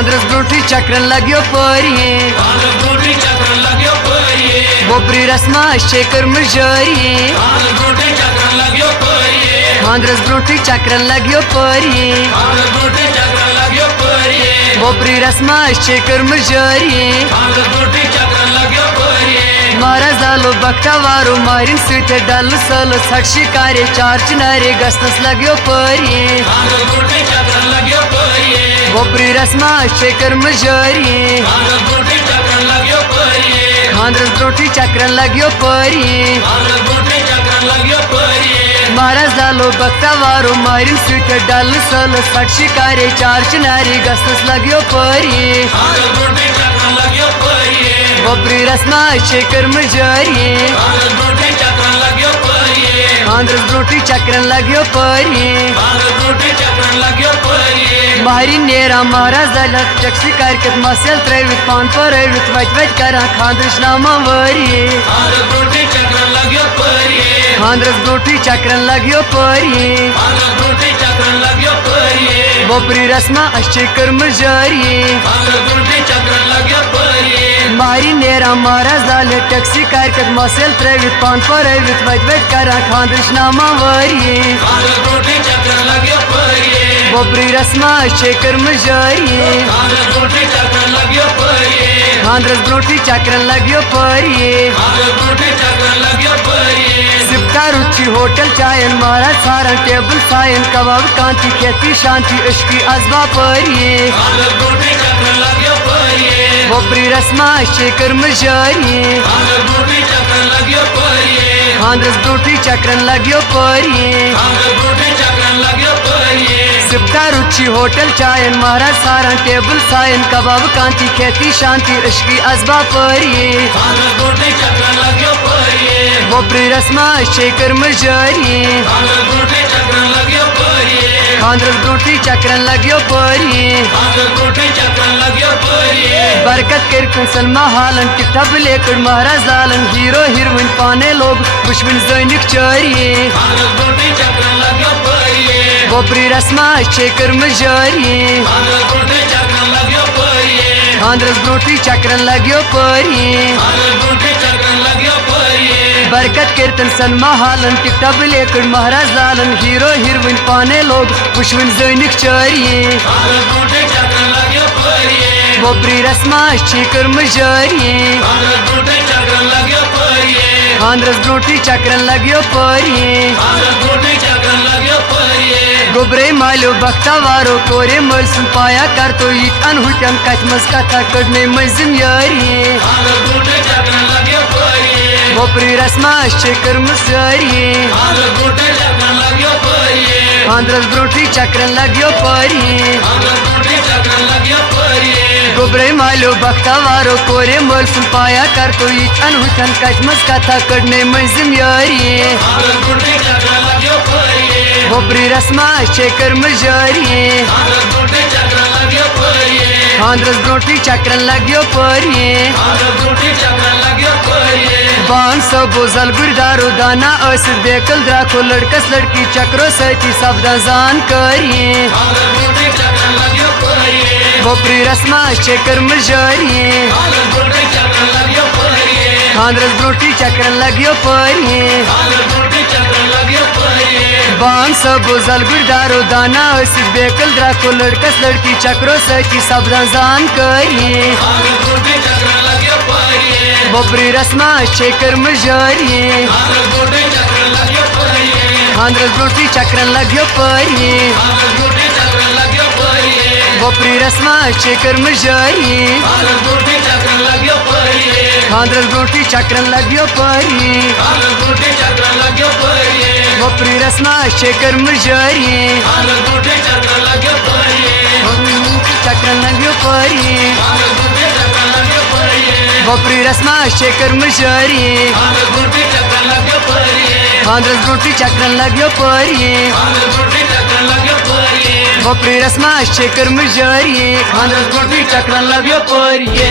खांद्रस ब्रोठी चक्रन लग्यो परिये बोपरी रस्मा शेकर मुजारिये खांद्रस ब्रोठी चक्रन लग्यो परिये बोपरी रस्मा शेकर मुजारिये मारा जालो बक्ता वारो मारिन सुते डल सल सट शिकारे चार चिनारे गसनस लग्यो परिये बोपरी रस्मा शेकर मुजारिये खांद्रस ब्रोठी चक्रन लग्यो परिये मारा जालो बक्ता वारो मारिन सुते डल सल सट शिकारे चार चिनारे गसनस लग्यो परिये बोपरी रस्मा शेकर मुजारिये खांद्रस ब्रोठी चक्रन लग्यो परिये मारी नेरा मारा जला चक्सी करकत मसल त्रवित पान परवित वच वच करा खांद्रस नामा वरिये खांद्रस ब्रोठी चक्रन लग्यो परिये बोपरी रस्मा शेकर मुजारिये मारी नेरा मारा जाले टैक्सी करकत मसल त्रवित पान परवित वच वच करा खांद्रस नामा वरिये बोपरी रस्मा शेकर मुजारिये खांद्रस ब्रोठी चक्रन लग्यो परिये सिप्ता रुचि होटल चायन मारा सारा टेबल सायन कबाब कांति खेती शांति इश्की अजबा परिये बोपरी रस्मा शेकर मुजारिये खांद्रस ब्रोठी चक्रन लग्यो परिये सिप्ता रुचि होटल चायन मारा सारा टेबल सायन कबाब कांति खेती शांति इश्की अजबा परिये बोपरी रस्मा शेकर मुजारिये खांद्रस ब्रोठी चक्रन लग्यो परिये बरकत कर सलमा हालन किताब लेकर महाराज लालन हीरो हीरोइन पाने लोग दुश्मन दैनिक चारिये बोपरी रस्मा शेकर मुजारिये खांद्रस ब्रोठी चक्रन लग्यो परिये बरकत कीर्तन सलमा हालन किताब लेकर महाराज लालन हीरो हीरोइन पाने लोग दुश्मन दैनिक चारिये बोपरी रस्मा शेकर मुजारिये खांद्रस ब्रोठी चक्रन लग्यो परिये गोबरे मालो बख्ता वारो कोरे मलसुन पाया कर तो इत अनहुटन कचमस कथा कड़ने मजिम यारिये बोपरी रस्मा शेकर मुजारिये खांद्रस ब्रोठी चक्रन लग्यो परिये गोबरे मालो बख्ता वारो कोरे मलसुन पाया कर तो इत अनहुटन कचमस कथा कड़ने मजिम यारिये बोपरी रस्मा शेकर मुजारिये खांद्रस ब्रोठी चक्रन लग्यो परिये बान सब बोझल गुरदारो दाना असर बेकल द्राखो लड़कस लड़की चक्रो सती सब्दा जान करिए बोपरी रस्मा शेकर मुजारिये खांद्रस ब्रोठी चक्रन लग्यो परिये बान सब बोझल गुरदारो दाना असर बेकल द्राखो लड़कस लड़की चक्रो सती सब्दा जान करिए बोपरी रस्मा शेकर मुजारिये खांद्रस ब्रोठी चक्रन लग्यो परिये बोपरी रस्मा शेकर मुजारिये खांद्रस ब्रोठी चक्रन लग्यो परिये बोपरी रस्मा शेकर मुजारिये चक्रन लग्यो परिये बोपरी रस्मा शेकर मुजारिये खांद्रस ब्रोठी चक्रन लग्यो परिये बोपरी रस्मा शेकर मुजारिये खांद्रस ब्रोठी चक्रन लग्यो परिये।